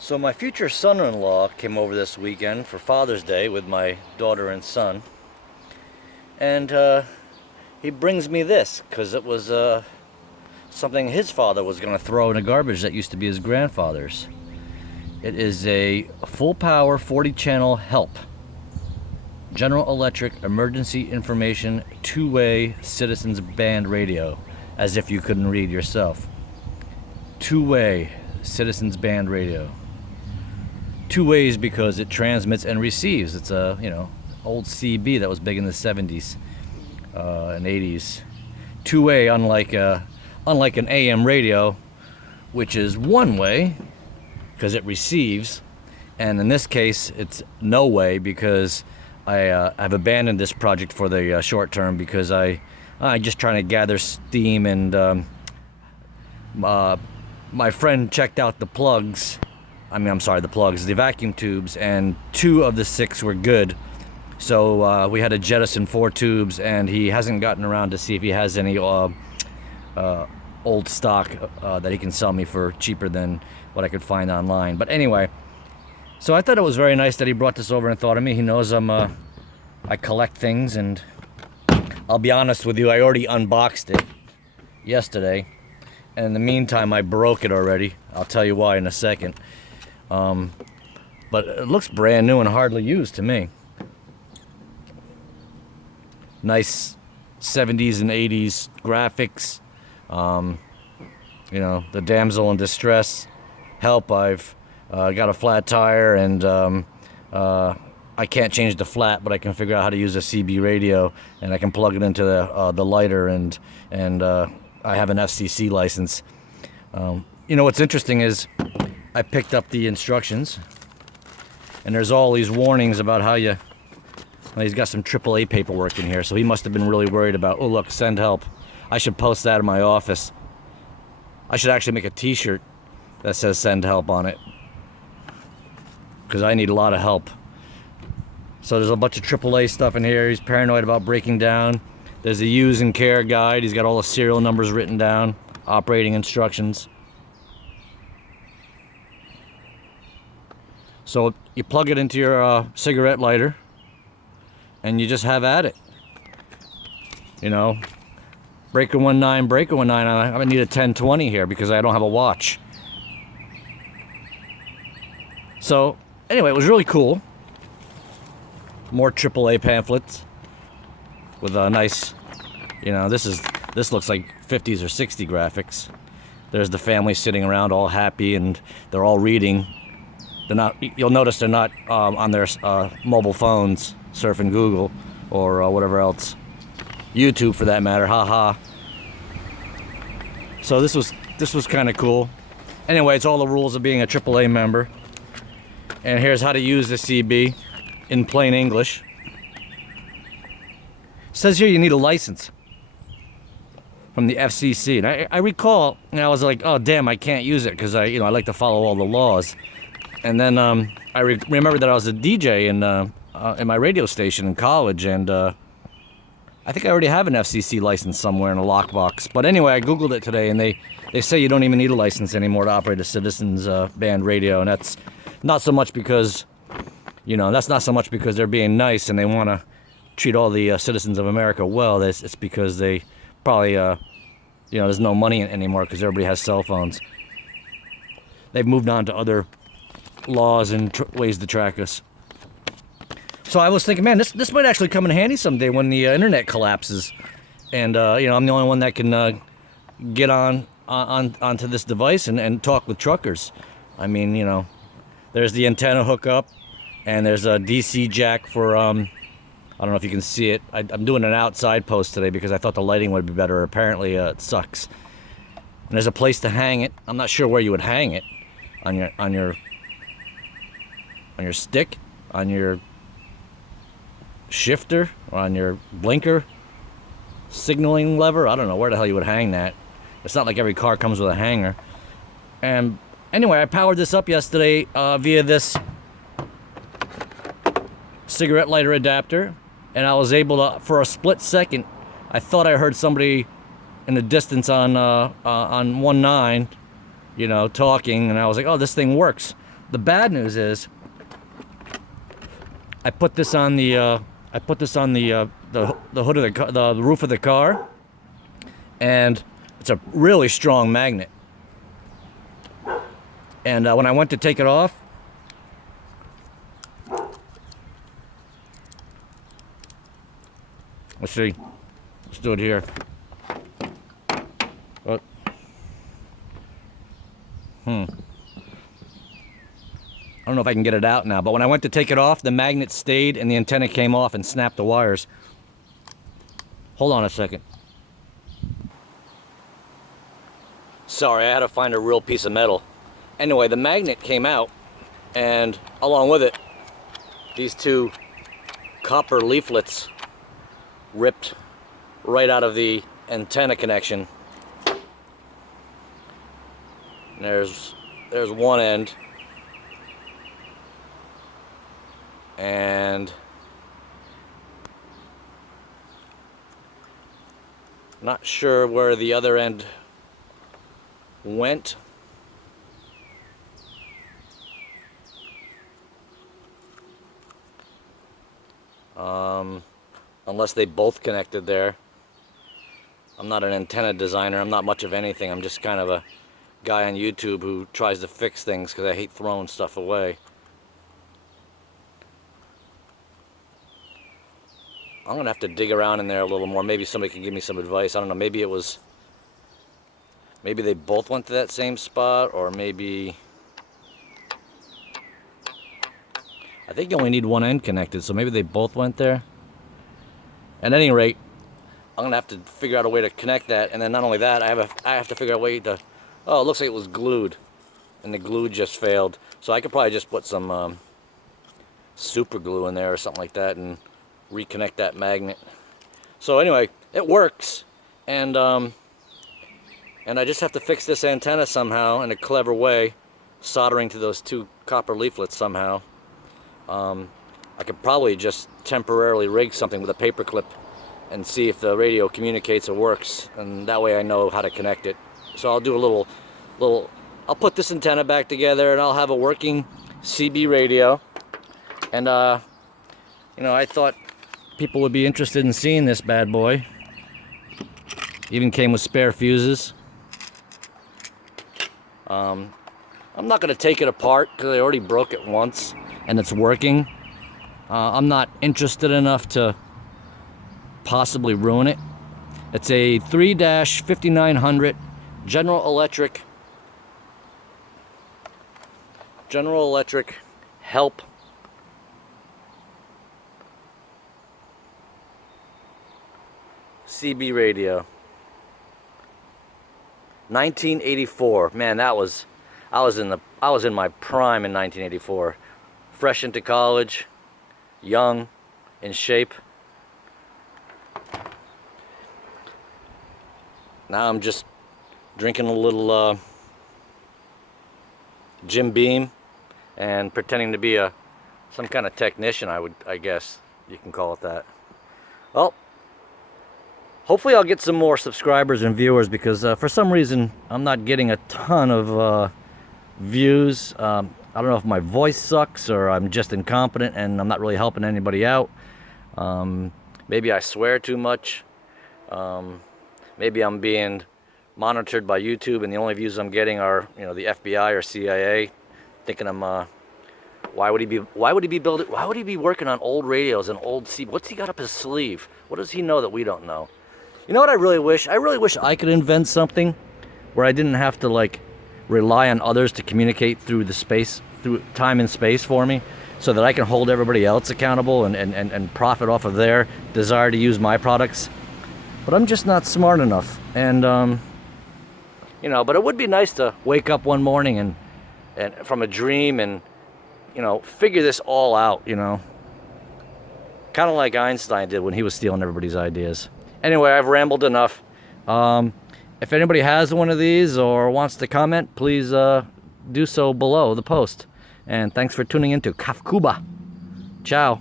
So my future son-in-law came over this weekend for Father's Day with my daughter and son. And he brings me this because it was something his father was going to throw in the garbage that used to be his grandfather's. It is a full power 40 channel HELP. General Electric Emergency Information Two-Way Citizens Band Radio. As if you couldn't read yourself. Two-way Citizens Band Radio. Two ways because it transmits and receives. It's a old CB that was big in the 70s and 80s. Two-way, unlike an AM radio, which is one way because it receives, and in this case it's no way because I've abandoned this project for the short term because I'm just trying to gather steam, and my friend checked out the plugs. The vacuum tubes, and 2 of the 6 were good. So we had to jettison 4 tubes, and he hasn't gotten around to see if he has any old stock that he can sell me for cheaper than what I could find online. But anyway, so I thought it was very nice that he brought this over and thought of me. He knows I collect things, and I'll be honest with you, I already unboxed it yesterday. And in the meantime, I broke it already. I'll tell you why in a second. But it looks brand new and hardly used to me. Nice 70s and 80s graphics. The damsel in distress. Help, I've got a flat tire, and I can't change the flat, but I can figure out how to use a CB radio, and I can plug it into the lighter, and I have an FCC license. What's interesting is I picked up the instructions, and there's all these warnings about how you... Well, he's got some AAA paperwork in here, so he must have been really worried about, oh look, send help. I should post that in my office. I should actually make a t-shirt that says send help on it, because I need a lot of help. So there's a bunch of AAA stuff in here. He's paranoid about breaking down. There's a use and care guide. He's got all the serial numbers written down, operating instructions. So you plug it into your cigarette lighter, and you just have at it. Breaker 19, breaker 19. I'm gonna need a 1020 here because I don't have a watch. So anyway, it was really cool. More AAA pamphlets with a nice, this looks like 50s or 60 graphics. There's the family sitting around all happy, and they're all reading. You'll notice they're not on their mobile phones surfing Google or whatever else. YouTube for that matter, haha. So this was kind of cool. Anyway, it's all the rules of being a AAA member. And here's how to use the CB in plain English. It says here you need a license from the FCC. And I recall, and I was like, oh damn, I can't use it because I like to follow all the laws. And then I remembered that I was a DJ in my radio station in college, and I think I already have an FCC license somewhere in a lockbox. But anyway, I Googled it today, and they say you don't even need a license anymore to operate a citizens band radio, and that's not so much because they're being nice and they want to treat all the citizens of America well. It's because they probably there's no money anymore because everybody has cell phones. They've moved on to other laws and ways to track us. So I was thinking, man, this might actually come in handy someday when the internet collapses, and I'm the only one that can get onto this device and talk with truckers. I mean, there's the antenna hookup, and there's a DC jack for I don't know if you can see it. I'm doing an outside post today because I thought the lighting would be better. Apparently, it sucks. And there's a place to hang it. I'm not sure where you would hang it on your stick, on your shifter, or on your blinker signaling lever. I don't know where the hell you would hang that. It's not like every car comes with a hanger. And anyway, I powered this up yesterday via this cigarette lighter adapter, and I was able to, for a split second, I thought I heard somebody in the distance on 19, talking, and I was like, oh, this thing works. The bad news is, I put this on the the hood of the roof of the car, and it's a really strong magnet. And when I went to take it off, let's see, let's do it here. What? I don't know if I can get it out now, but when I went to take it off, the magnet stayed and the antenna came off and snapped the wires. Hold on a second. Sorry, I had to find a real piece of metal. Anyway, the magnet came out, and along with it, these two copper leaflets ripped right out of the antenna connection. And there's one end. And not sure where the other end went. Unless they both connected there. I'm not an antenna designer. I'm not much of anything. I'm just kind of a guy on YouTube who tries to fix things because I hate throwing stuff away. I'm gonna have to dig around in there a little more. Maybe somebody can give me some advice. I don't know. Maybe they both went to that same spot, or maybe I think you only need one end connected, so maybe they both went there. At any rate, I'm gonna have to figure out a way to connect that, and then not only that, I have to figure out a way to. Oh, it looks like it was glued, and the glue just failed. So I could probably just put some super glue in there or something like that, and reconnect that magnet. So anyway, it works, and I just have to fix this antenna somehow in a clever way, soldering to those two copper leaflets somehow. I could probably just temporarily rig something with a paper clip and see if the radio communicates or works, and that way I know how to connect it. So I'll do a little I'll put this antenna back together, and I'll have a working CB radio. And you know, I thought people would be interested in seeing this bad boy. Even came with spare fuses. I'm not going to take it apart because I already broke it once and it's working. I'm not interested enough to possibly ruin it. It's a 3-5900 General Electric help CB radio. 1984. Man, I was in my prime in 1984. Fresh into college, young, in shape. Now I'm just drinking a little Jim Beam and pretending to be some kind of technician, I guess you can call it that. Well, hopefully I'll get some more subscribers and viewers, because for some reason I'm not getting a ton of views. I don't know if my voice sucks or I'm just incompetent and I'm not really helping anybody out. Maybe I swear too much. Maybe I'm being monitored by YouTube and the only views I'm getting are, you know, the FBI or CIA, thinking I'm why would he be working on old radios and old CB? What's he got up his sleeve? What does he know that we don't know? You know what I really wish? I really wish I could invent something where I didn't have to like rely on others to communicate through time and space for me, so that I can hold everybody else accountable and profit off of their desire to use my products. But I'm just not smart enough. And you know, but it would be nice to wake up one morning and from a dream and, you know, figure this all out, you know. Kind of like Einstein did when he was stealing everybody's ideas. Anyway, I've rambled enough. If anybody has one of these or wants to comment, please do so below the post. And thanks for tuning in to KAFKUBA. Ciao.